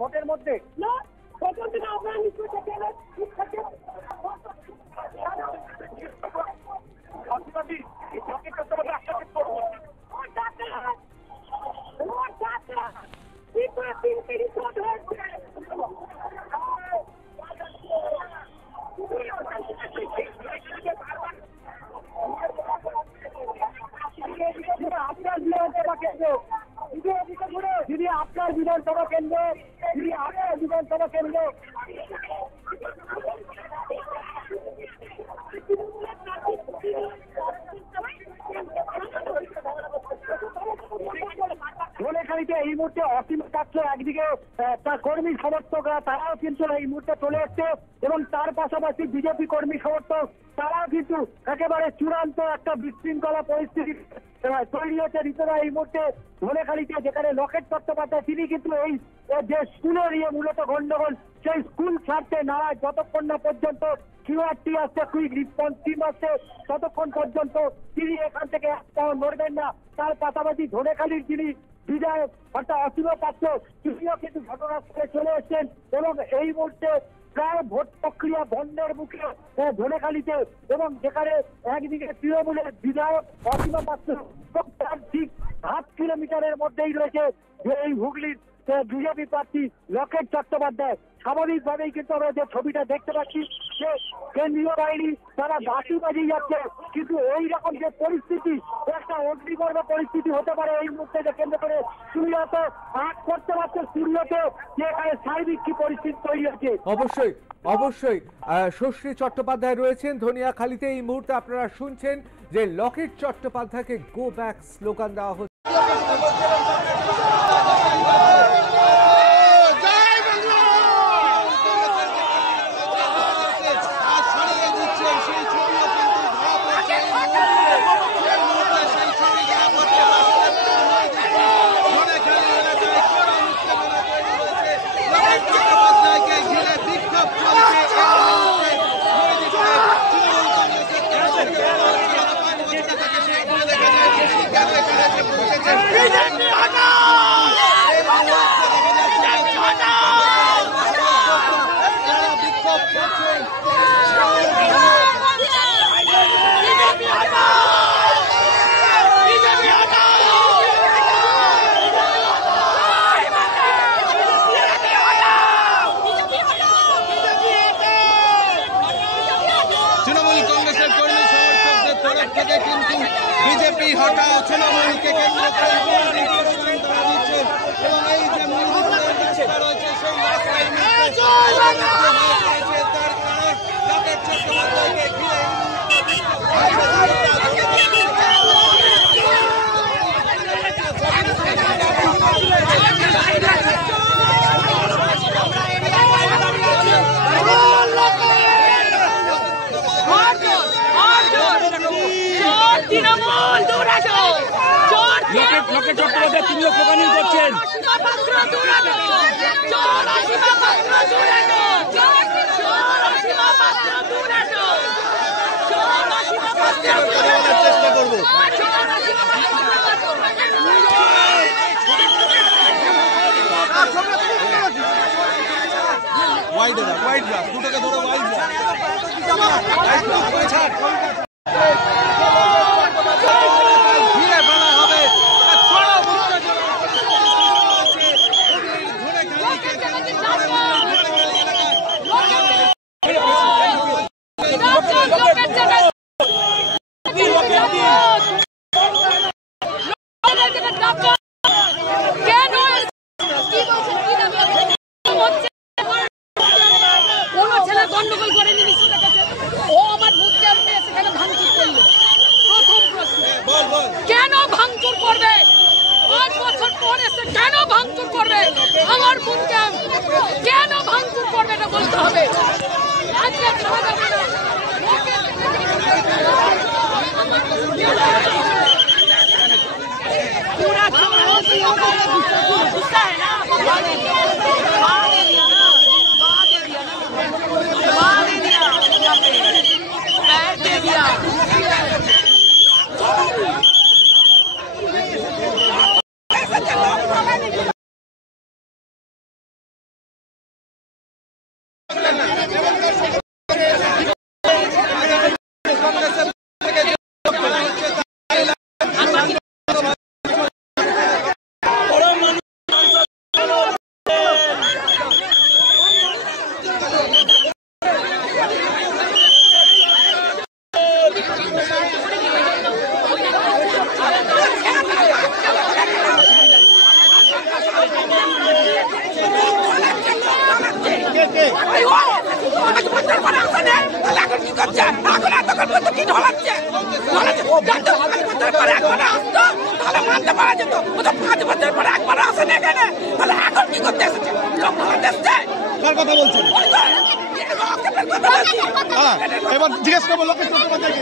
ভোটের মধ্যে? দিদি আপনার বিধানসভা কেন্দ্র, দিদি আপনার বিধানসভা কেন্দ্র ধনেখালিতে এই মুহূর্তে অসীম পাত্র একদিকে তার কর্মী সমর্থকরা তারাও কিন্তু এই মুহূর্তে চলে এসছে এবং তার পাশাপাশি বিজেপি কর্মী সমর্থক তারাও কিন্তু একেবারে চূড়ান্ত একটা বিশৃঙ্খলা পরিস্থিতি তৈরি হয়েছে রীতিরা এই মুহূর্তে ধনেখালিতে, যেখানে লকেট চট্টোপাধ্যায় তিনি কিন্তু এই যে স্কুলে নিয়ে মূলত গন্ডগোল সেই স্কুল ছাড়তে নারাজ, যতক্ষণ না পর্যন্ত কিউআরটি আসছে, কুইক রেসপন্স টিম আসছে ততক্ষণ পর্যন্ত তিনি এখান থেকে নড়বেন না। তার পাশাপাশি ধনেখালির যিনি বিধায়ক অর্থাৎ অসীম পাত্র তিনিও কিন্তু ঘটনাস্থলে চলে এসছেন এবং এই মুহূর্তে প্রায় ভোট প্রক্রিয়া বন্ধের মুখে ধনেখালিতে এবং যেখানে একদিকে তৃণমূলের বিধায়ক অসীম পাত্র তার ঠিক 8 কিলোমিটারের মধ্যেই রয়েছে যে এই হুগলির বিজেপি প্রার্থী লকেট চট্টোপাধ্যায়। স্বাভাবিকভাবেই কিন্তু আমরা যে ছবিটা দেখতে পাচ্ছি যে কেন্দ্রীয় বাহিনী তারা বাঁশি বাজিয়ে যাচ্ছে, কিন্তু এই রকম যে পরিস্থিতি একটা অগ্নিগর্ভ পরিস্থিতি হতে পারে এই মুহূর্তে যে কেন্দ্র করে তুমি হয়তো আট করতে পারছো স্টুডিওতে যে এখানে সার্বিক কি পরিস্থিতি তৈরি হচ্ছে। অবশ্যই অবশ্যই শশ্রী চট্টোপাধ্যায় রয়েছেন ধনিয়াখালীতে। এই মুহূর্তে আপনারা শুনছেন যে লকেট চট্টোপাধ্যায়কে গো ব্যাক স্লোগান দেওয়া হচ্ছে। বিজেপি হটাও তৃণমূলকে কেন্দ্র করে এবং এই যে রয়েছে সেই রাস্তায় তার কারণ লকেট চট্টোপাধ্যায়কে ঘিরে লকেট চট্টোপাধ্যায় তিনিও স্লোগানিং করছেন। চেষ্টা করবো ওয়াইড দুটোকে ধরো ওয়াইড কার কথা বলছেন? এবার জিজ্ঞেস করবো লোকেশ চট্টোপাধ্যায়কে।